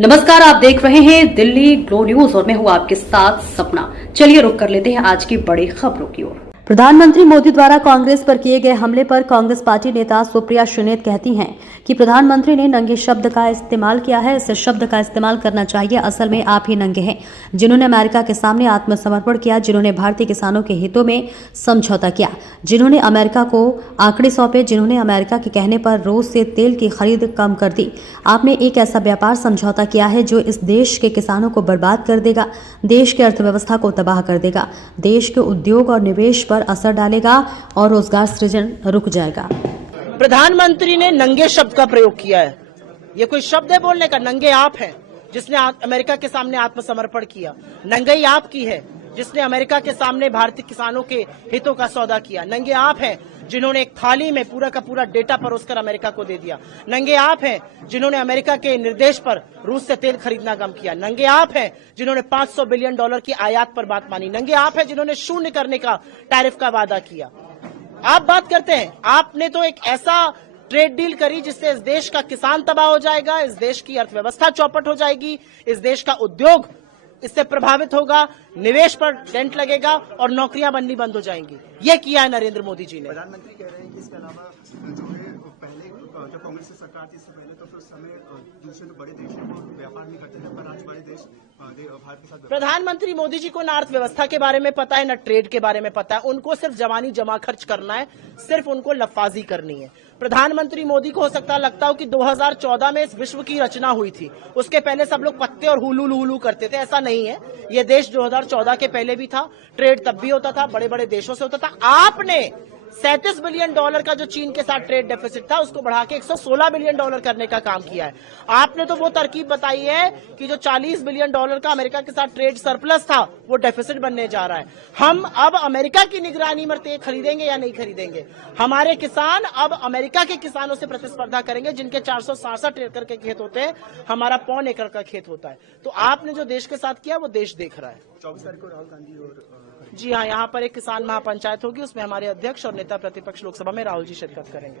नमस्कार, आप देख रहे हैं दिल्ली ग्लो न्यूज और मैं हूं आपके साथ सपना। चलिए रुक कर लेते हैं आज की बड़ी खबरों की ओर। प्रधानमंत्री मोदी द्वारा कांग्रेस पर किए गए हमले पर कांग्रेस पार्टी नेता सुप्रिया श्रीनेत कहती हैं कि प्रधानमंत्री ने नंगे शब्द का इस्तेमाल किया है। इस शब्द का इस्तेमाल करना चाहिए। असल में आप ही नंगे हैं, जिन्होंने अमेरिका के सामने आत्मसमर्पण किया, जिन्होंने भारतीय किसानों के हितों में समझौता किया, जिन्होंने अमेरिका को आंकड़े सौंपे, जिन्होंने अमेरिका के कहने पर रूस से तेल की खरीद कम कर दी। आपने एक ऐसा व्यापार समझौता किया है जो इस देश के किसानों को बर्बाद कर देगा, देश की अर्थव्यवस्था को तबाह कर देगा, देश के उद्योग और निवेश पर असर डालेगा और रोजगार सृजन रुक जाएगा। प्रधानमंत्री ने नंगे शब्द का प्रयोग किया है। ये कोई शब्द है बोलने का? नंगे आप हैं जिसने अमेरिका के सामने आत्मसमर्पण किया। नंगई आप की है जिसने अमेरिका के सामने भारतीय किसानों के हितों का सौदा किया। नंगे आप हैं जिन्होंने एक थाली में पूरा का पूरा डेटा परोसकर अमेरिका को दे दिया। नंगे आप हैं जिन्होंने अमेरिका के निर्देश पर रूस से तेल खरीदना कम किया। नंगे आप हैं जिन्होंने $500 बिलियन की आयात पर बात मानी। नंगे आप हैं जिन्होंने शून्य करने का टैरिफ का वादा किया। आप बात करते हैं, आपने तो एक ऐसा ट्रेड डील करी जिससे इस देश का किसान तबाह हो जाएगा, इस देश की अर्थव्यवस्था चौपट हो जाएगी, इस देश का उद्योग इससे प्रभावित होगा, निवेश पर डेंट लगेगा और नौकरियां बननी बंद हो जाएंगी। ये किया है नरेंद्र मोदी जी ने। प्रधानमंत्री कह रहे हैं कि इसके अलावा जो है पहले जब कांग्रेस की सरकार थी इससे पहले तो फिर उस समय दूसरे बड़े देशों को व्यापार नहीं करते थे, पर आज बड़े देश भारत के साथ। प्रधानमंत्री मोदी जी को न अर्थव्यवस्था के बारे में पता है, न ट्रेड के बारे में पता है। उनको सिर्फ जवानी जमा खर्च करना है, सिर्फ उनको लफाजी करनी है। प्रधानमंत्री मोदी को हो सकता लगता हो कि 2014 में इस विश्व की रचना हुई थी, उसके पहले सब लोग पत्ते और हुलू हुलू करते थे। ऐसा नहीं है। यह देश 2014 के पहले भी था, ट्रेड तब भी होता था, बड़े बड़े देशों से होता था। आपने $37 बिलियन का जो चीन के साथ ट्रेड डेफिसिट था उसको बढ़ा के $116 बिलियन करने का काम किया है। आपने तो वो तरकीब बताई है कि जो $40 बिलियन का अमेरिका के साथ ट्रेड सरप्लस था वो डेफिसिट बनने जा रहा है। हम अब अमेरिका की निगरानी में तेल खरीदेंगे या नहीं खरीदेंगे? हमारे किसान अब अमेरिका के किसानों से प्रतिस्पर्धा करेंगे जिनके 467 एकड़ के खेत होते हैं, हमारा 1.25 एकड़ का खेत होता है। तो आपने जो देश के साथ किया वो देश देख रहा है। 24 तारीख को राहुल गांधी और जी हाँ, यहाँ पर एक किसान महापंचायत होगी, उसमें हमारे अध्यक्ष और नेता प्रतिपक्ष लोकसभा में राहुल जी शिरकत करेंगे।